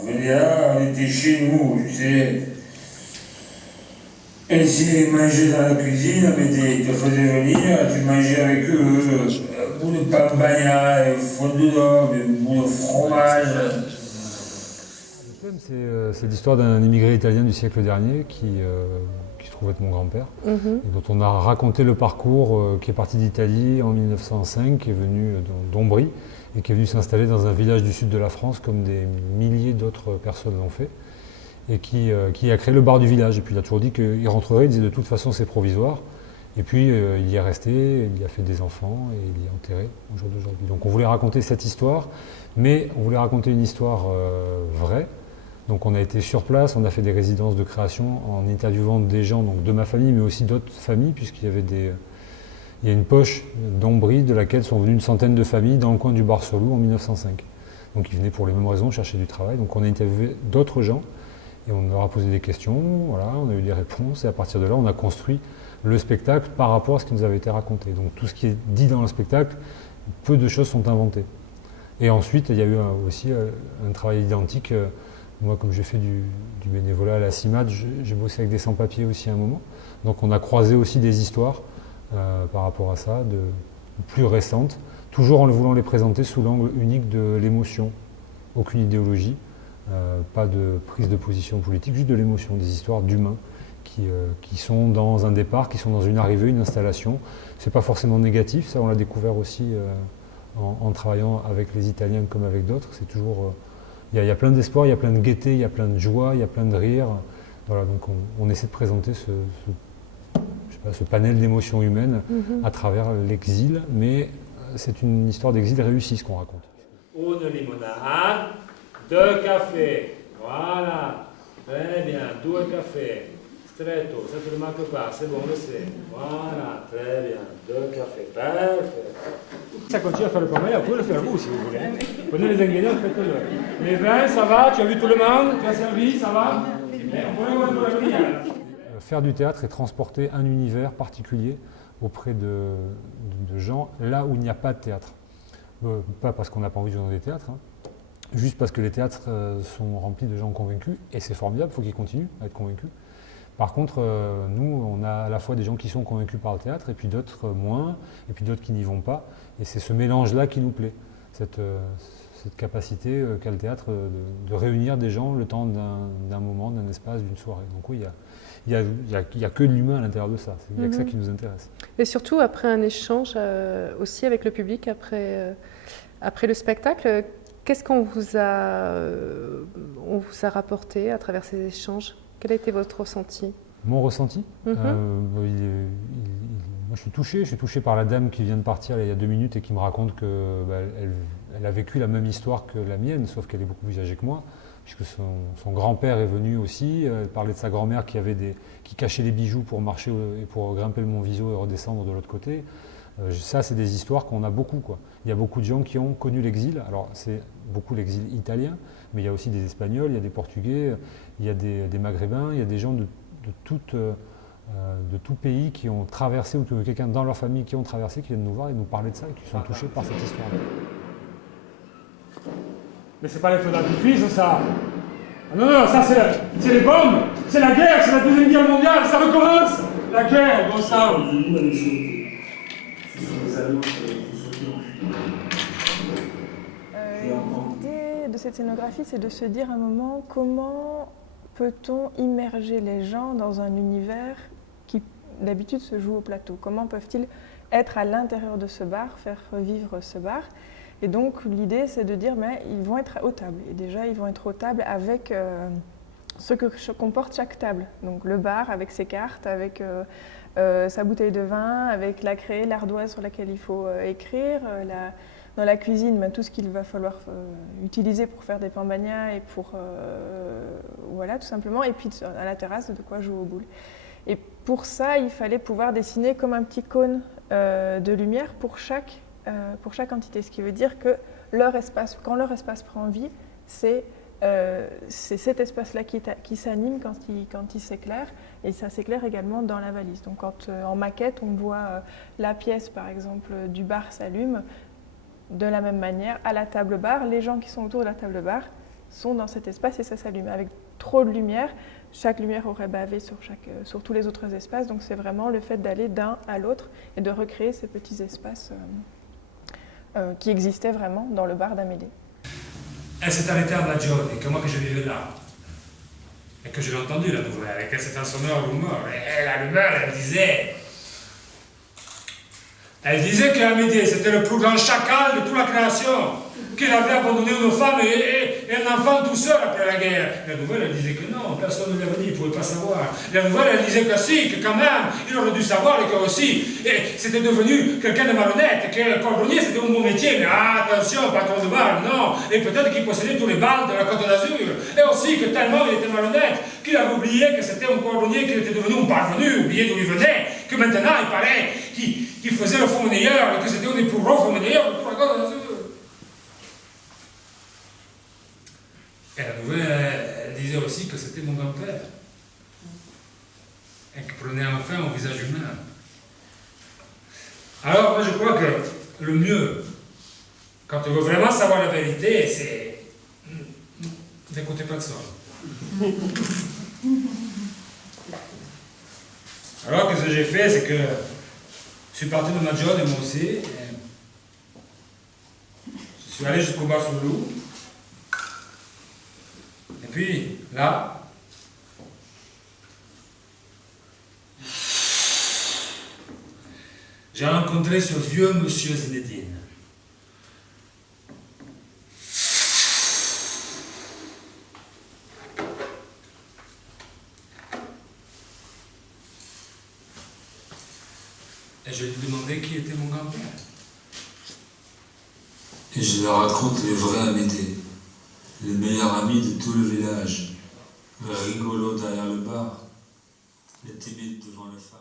venait là, on était chez nous, tu sais. Et s'ils mangeaient dans la cuisine, mais ils te faisaient venir, tu mangeais avec eux, un bout de pain bagna, un fondue d'homme, un bout de fromage. Le thème, c'est l'histoire d'un immigré italien du siècle dernier qui se trouve être mon grand-père, et dont on a raconté le parcours, qui est parti d'Italie en 1905, qui est venu d'Ombrie, et qui est venu s'installer dans un village du sud de la France, comme des milliers d'autres personnes l'ont fait, et qui a créé le bar du village. Et puis il a toujours dit qu'il rentrerait, il disait de toute façon c'est provisoire, et puis il y est resté, il y a fait des enfants, et il y est enterré au jour d'aujourd'hui. Donc on voulait raconter cette histoire, mais on voulait raconter une histoire vraie. Donc on a été sur place, on a fait des résidences de création en interviewant des gens donc de ma famille, mais aussi d'autres familles, puisqu'il y avait il y a une poche d'Ombrie de laquelle sont venues une centaine de familles dans le coin du Barcelou en 1905. Donc ils venaient pour les mêmes raisons, chercher du travail. Donc on a interviewé d'autres gens et on leur a posé des questions, voilà, on a eu des réponses et à partir de là on a construit le spectacle par rapport à ce qui nous avait été raconté. Donc tout ce qui est dit dans le spectacle, peu de choses sont inventées. Et ensuite il y a eu aussi un travail identique. Moi, comme j'ai fait du bénévolat à la CIMAD, j'ai bossé avec des sans-papiers aussi à un moment. Donc on a croisé aussi des histoires par rapport à ça, plus récentes, toujours en voulant les présenter sous l'angle unique de l'émotion. Aucune idéologie, pas de prise de position politique, juste de l'émotion, des histoires d'humains qui sont dans un départ, qui sont dans une arrivée, une installation. C'est pas forcément négatif, ça on l'a découvert aussi en travaillant avec les Italiens comme avec d'autres. C'est toujours... Il y a plein d'espoir, il y a plein de gaieté, il y a plein de joie, il y a plein de rire. Voilà, donc on essaie de présenter ce panel d'émotions humaines à travers l'exil, mais c'est une histoire d'exil réussie ce qu'on raconte. Une limonade, 2 cafés, voilà, très bien, 2 cafés, stretto, ça ne te manque pas, c'est bon, le c'est, voilà, très bien, 2 cafés, parfait. Ça continue à faire le pain, vous pouvez le faire vous si vous voulez. Prenez les ingrédients, faites-le. Les vins, ça va, tu as vu tout le monde, tu as servi, ça va. Faire du théâtre et transporter un univers particulier auprès de gens là où il n'y a pas de théâtre. Pas parce qu'on n'a pas envie de jouer dans des théâtres, juste parce que les théâtres sont remplis de gens convaincus, et c'est formidable, il faut qu'ils continuent à être convaincus. Par contre, nous, on a à la fois des gens qui sont convaincus par le théâtre, et puis d'autres moins, et puis d'autres qui n'y vont pas. Et c'est ce mélange-là qui nous plaît, cette capacité qu'a le théâtre de réunir des gens le temps d'un moment, d'un espace, d'une soirée. Donc oui, il y a que de l'humain à l'intérieur de ça, il n'y a que ça qui nous intéresse. Et surtout après un échange aussi avec le public, après le spectacle, qu'est-ce qu'on vous a rapporté à travers ces échanges? Quel a été votre ressenti? Mon ressenti moi je suis touché par la dame qui vient de partir il y a 2 minutes et qui me raconte qu'elle a vécu la même histoire que la mienne, sauf qu'elle est beaucoup plus âgée que moi, puisque son grand-père est venu aussi. Elle parlait de sa grand-mère qui cachait les bijoux pour marcher et pour grimper le mont Viso et redescendre de l'autre côté. Ça, c'est des histoires qu'on a beaucoup, quoi. Il y a beaucoup de gens qui ont connu l'exil. Alors, c'est beaucoup l'exil italien, mais il y a aussi des Espagnols, il y a des Portugais, il y a des Maghrébins, il y a des gens de tout pays qui ont traversé, ou quelqu'un dans leur famille qui ont traversé, qui viennent nous voir et nous parler de ça, et qui sont touchés par cette histoire-là. Mais c'est pas les feux d'artifice, ça. Non, ça c'est les bombes, c'est la guerre, c'est la Deuxième Guerre mondiale, ça recommence. La guerre, bon sang. L'idée de cette scénographie, c'est de se dire à un moment comment peut-on immerger les gens dans un univers qui d'habitude se joue au plateau. Comment peuvent-ils être à l'intérieur de ce bar, faire revivre ce bar? Et donc l'idée, c'est de dire mais ils vont être aux tables. Et déjà, ils vont être aux tables avec ce que comporte chaque table. Donc le bar avec ses cartes, avec sa bouteille de vin, avec la craie, l'ardoise sur laquelle il faut écrire, dans la cuisine, tout ce qu'il va falloir utiliser pour faire des pains bagnas et pour voilà tout simplement. Et puis à la terrasse, de quoi jouer aux boules. Et pour ça, il fallait pouvoir dessiner comme un petit cône de lumière pour chaque entité. Ce qui veut dire que quand leur espace prend vie, c'est cet espace-là qui s'anime quand il s'éclaire, et ça s'éclaire également dans la valise. Donc quand en maquette, on voit la pièce, par exemple, du bar s'allume, de la même manière, à la table bar, les gens qui sont autour de la table bar, sont dans cet espace et ça s'allume. Avec trop de lumière, chaque lumière aurait bavé sur tous les autres espaces, donc c'est vraiment le fait d'aller d'un à l'autre et de recréer ces petits espaces qui existaient vraiment dans le bar d'Amédée. Elle s'est arrêtée à Maggiore, que moi que je vivais là. Et que je l'ai entendu la nouvelle, et qu'elle s'est transformée en rumeur. Et la rumeur, elle disait qu'Amédée, c'était le plus grand chacal de toute la création, qu'il avait abandonné une femme et un enfant tout seul après la guerre. La nouvelle, elle disait que non, personne ne l'avait dit, il ne pouvait pas savoir. La nouvelle, elle disait que si, que quand même, il aurait dû savoir, et que aussi, et c'était devenu quelqu'un de malhonnête, et que le cordonnier, c'était un bon métier, mais attention, patron de bar, non, et peut-être qu'il possédait tous les bals de la Côte d'Azur, et aussi que tellement il était malhonnête, qu'il avait oublié que c'était un cordonnier, qu'il était devenu un parvenu, oublié d'où il venait, que maintenant, il paraît qu'il faisait le faux monnayeur, et que c'était un des plus gros faux monnayeurs de toute la Côte d'Azur. Et la nouvelle, elle disait aussi que c'était mon grand-père. Et qu'il prenait enfin un visage humain. Alors, moi, je crois que le mieux, quand on veut vraiment savoir la vérité, c'est d'écouter personne. Alors, qu'est-ce que j'ai fait, c'est que je suis parti de Maggiore, moi aussi. Je suis allé jusqu'au bar sur le loup. Et puis, là, j'ai rencontré ce vieux monsieur Zinedine. Et je lui ai demandé qui était mon grand-père. Et je leur raconte les vrais Amédée, le meilleur ami de tout le village, le rigolo derrière le bar, le timide devant les femmes.